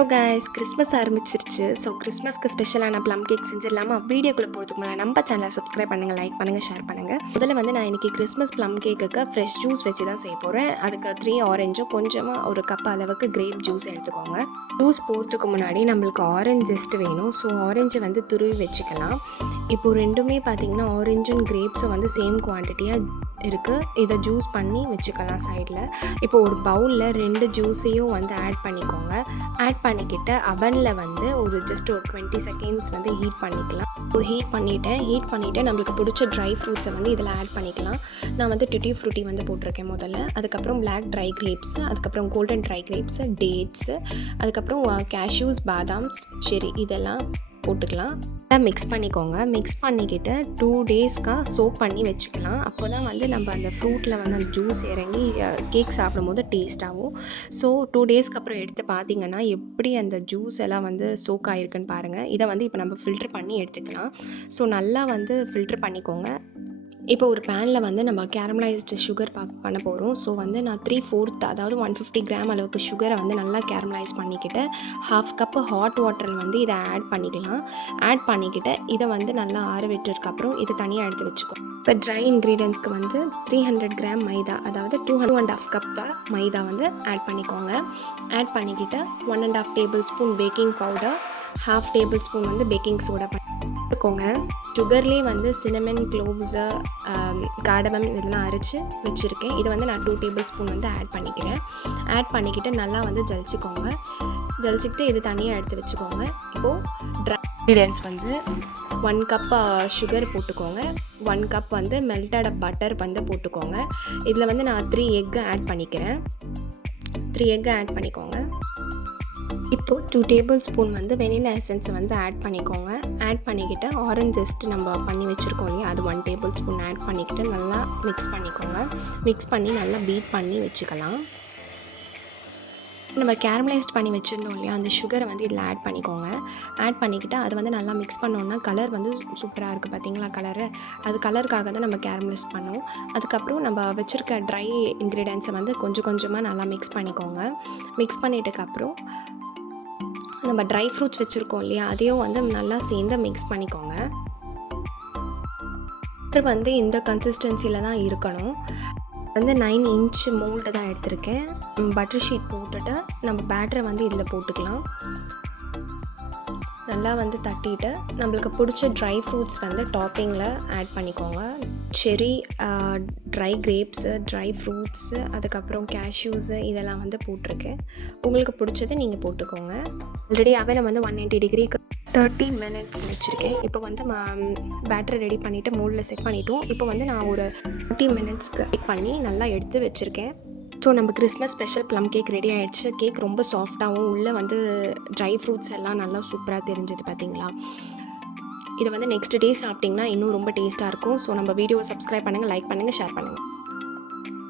So guys, Christmas ஆரம்பிச்சிருச்சு. So கிறிஸ்மஸ்க்கு ஸ்பெஷலான ப்ளம் கேக் செஞ்சிடலாமா? வீடியோக்குள்ளே போகிறதுக்கு முன்னாடி நம்ம சேனலை சப்ஸ்கிரைப் பண்ணுங்கள், லைக் பண்ணுங்கள், ஷேர் பண்ணுங்கள். முதல்ல வந்து நான் இன்றைக்கி கிறிஸ்மஸ் ப்ளம் கேக்குக்கு ஃப்ரெஷ் ஜூஸ் வச்சு தான் செய்ய போகிறேன். அதுக்கு 3 ஆரஞ்சும் கொஞ்சமாக ஒரு கப் அளவுக்கு கிரேப் ஜூஸ் எடுத்துக்கோங்க. ஜூஸ் போகிறதுக்கு முன்னாடி நம்மளுக்கு ஆரஞ்ச் ஜெஸ்ட் வேணும். ஸோ ஆரஞ்சை வந்து துருவி வச்சுக்கலாம். இப்போது ரெண்டுமே பார்த்திங்கன்னா ஆரஞ்சும் கிரேப்ஸும் வந்து சேம் குவான்டிட்டியாக இருக்குது. இதை ஜூஸ் பண்ணி வச்சுக்கலாம் சைடில். இப்போ ஒரு பவுலில் 2 ஜூஸையும் வந்து ஆட் பண்ணிக்கோங்க. ஆட் பண்ணிக்கிட்டு அவனில் வந்து ஜஸ்ட் ஒரு 20 செகண்ட்ஸ் வந்து ஹீட் பண்ணிக்கலாம். இப்போ ஹீட் பண்ணிவிட்டு நம்மளுக்கு பிடிச்ச ட்ரை ஃப்ரூட்ஸை வந்து இதில் ஆட் பண்ணிக்கலாம். நான் வந்து டியூட்டி ஃப்ரூட்டி வந்து போட்டிருக்கேன் முதல்ல. அதுக்கப்புறம் பிளாக் ட்ரை கிரேப்ஸு, அதுக்கப்புறம் கோல்டன் ட்ரை கிரேப்ஸு, டேட்ஸு, அதுக்கப்புறம் கேஷ்யூஸ், பாதாம்ஸ், செரி இதெல்லாம் போட்டுக்கலாம். மிக்ஸ் பண்ணிக்கோங்க. மிக்ஸ் பண்ணிக்கிட்டு 2 டேஸ்க்காக சோக் பண்ணி வச்சுக்கலாம். அப்போ தான் வந்து நம்ம அந்த ஃப்ரூட்டில் வந்து அந்த ஜூஸ் இறங்கி கேக் சாப்பிடும்போது டேஸ்ட்டாகும். ஸோ 2 டேஸ்க்கு அப்புறம் எடுத்து பார்த்திங்கன்னா எப்படி அந்த ஜூஸ் எல்லாம் வந்து சோக் ஆகிருக்குன்னு பாருங்கள். இதை வந்து இப்போ நம்ம ஃபில்ட்ரு பண்ணி எடுத்துக்கலாம். ஸோ நல்லா வந்து ஃபில்ட்ரு பண்ணிக்கோங்க. இப்போ ஒரு பேனில் வந்து நம்ம கேரமலைஸ்டு சுகர் பண்ண போகிறோம். ஸோ வந்து நான் 3/4 அதாவது 150 கிராம் அளவுக்கு சுகரை வந்து நல்லா கேரமலைஸ் பண்ணிக்கிட்டு 1/2 கப்பு ஹாட் வாட்டரில் வந்து இதை ஆட் பண்ணிக்கலாம். ஆட் பண்ணிக்கிட்டு இதை வந்து நல்லா ஆற விட்டதுக்கப்புறம் இதை தனியாக எடுத்து வச்சுக்கோம். இப்போ ட்ரை இன்க்ரீடியன்ஸ்க்கு வந்து 300 கிராம் மைதா, அதாவது 2.5 கப்பு மைதா வந்து ஆட் பண்ணிக்கோங்க. ஆட் பண்ணிக்கிட்டு 1.5 table spoon baking powder, 1/2 table spoon வந்து பேக்கிங் சோடா பண்ணிக்கோங்க. சுகர்லேயே வந்து சினமன், க்ளோவ்ஸு, கார்டமம் இதெல்லாம் அரைச்சி வச்சுருக்கேன். இதை வந்து நான் 2 டேபிள் ஸ்பூன் வந்து ஆட் பண்ணிக்கிறேன். ஆட் பண்ணிக்கிட்டு நல்லா வந்து ஜலிச்சிக்கோங்க. ஜலிச்சிக்கிட்டு இது தனியாக எடுத்து வச்சுக்கோங்க. இப்போது ட்ரை இன்க்ரீடியன்ஸ் வந்து 1 கப் சுகர் போட்டுக்கோங்க. 1 கப் வந்து மெல்டட் பட்டர் வந்து போட்டுக்கோங்க. இதில் வந்து நான் 3 எக்கு ஆட் பண்ணிக்கிறேன். 3 எக்கு ஆட் பண்ணிக்கோங்க. இப்போது 2 டேபிள் ஸ்பூன் வந்து வெனிலா எசன்ஸை வந்து ஆட் பண்ணிக்கோங்க. ஆட் பண்ணிக்கிட்டு ஆரஞ்ச் ஜெஸ்ட் நம்ம பண்ணி வச்சுருக்கோம் இல்லையா, அது 1 டேபிள் ஸ்பூன் ஆட் பண்ணிக்கிட்டு நல்லா மிக்ஸ் பண்ணிக்கோங்க. மிக்ஸ் பண்ணி நல்லா பீட் பண்ணி வச்சுக்கலாம். நம்ம கேரமலைஸ்ட் பண்ணி வச்சுருந்தோம் இல்லையா, அந்த சுகரை வந்து இதில் ஆட் பண்ணிக்கோங்க. ஆட் பண்ணிக்கிட்டு அதை வந்து நல்லா மிக்ஸ் பண்ணோன்னா கலர் வந்து சூப்பராக இருக்குது பார்த்தீங்களா கலரு. அது கலருக்காக தான் நம்ம கேரமலைஸ்ட் பண்ணோம். அதுக்கப்புறம் நம்ம வச்சுருக்க ட்ரை இன்க்ரீடியன்ஸை வந்து கொஞ்சமாக நல்லா மிக்ஸ் பண்ணிக்கோங்க. மிக்ஸ் பண்ணிட்டதுக்கப்புறம் நம்ம ட்ரை ஃப்ரூட்ஸ் வச்சுருக்கோம் இல்லையா, அதையும் வந்து நல்லா சேர்ந்து மிக்ஸ் பண்ணிக்கோங்க. வந்து இந்த கன்சிஸ்டன்சியில் தான் இருக்கணும். வந்து 9 இன்ச் மோல்டு தான் எடுத்திருக்கேன். பட்டர் ஷீட் போட்டுட்டு நம்ம பேட்டரை வந்து இதில் போட்டுக்கலாம். நல்லா வந்து தட்டிட்டு நம்மளுக்கு பிடிச்ச ட்ரை ஃப்ரூட்ஸ் வந்து டாப்பிங்கில் ஆட் பண்ணிக்கோங்க. செரி, ட்ரை கிரேப்ஸு, ட்ரை ஃப்ரூட்ஸு, அதுக்கப்புறம் கேஷ்யூஸு இதெல்லாம் வந்து போட்டிருக்கேன். உங்களுக்கு பிடிச்சதை நீங்கள் போட்டுக்கோங்க. ஆல்ரெடி அவனை வந்து 180 டிகிரிக்கு 30 மினிட்ஸ் வச்சுருக்கேன். இப்போ வந்து பேட்டரி ரெடி பண்ணிவிட்டு மோல்டில் செட் பண்ணிவிட்டோம். இப்போ வந்து நான் ஒரு 40 மினிட்ஸ்க்கு பேக் பண்ணி நல்லா எடுத்து வச்சுருக்கேன். ஸோ நம்ம Christmas special plum cake ready ஆகிடுச்சு. கேக் ரொம்ப சாஃப்டாகவும் உள்ளே வந்து ட்ரை ஃப்ரூட்ஸ் எல்லாம் நல்லா சூப்பராக தெரிஞ்சது பார்த்தீங்களா. இதை வந்து நெக்ஸ்ட் டே சாப்பிட்டிங்கன்னா இன்னும் ரொம்ப டேஸ்ட்டாக இருக்கும். ஸோ நம்ம வீடியோவை சப்ஸ்கிரைப் பண்ணுங்கள், லைக் பண்ணுங்கள், ஷேர் பண்ணுங்கள்.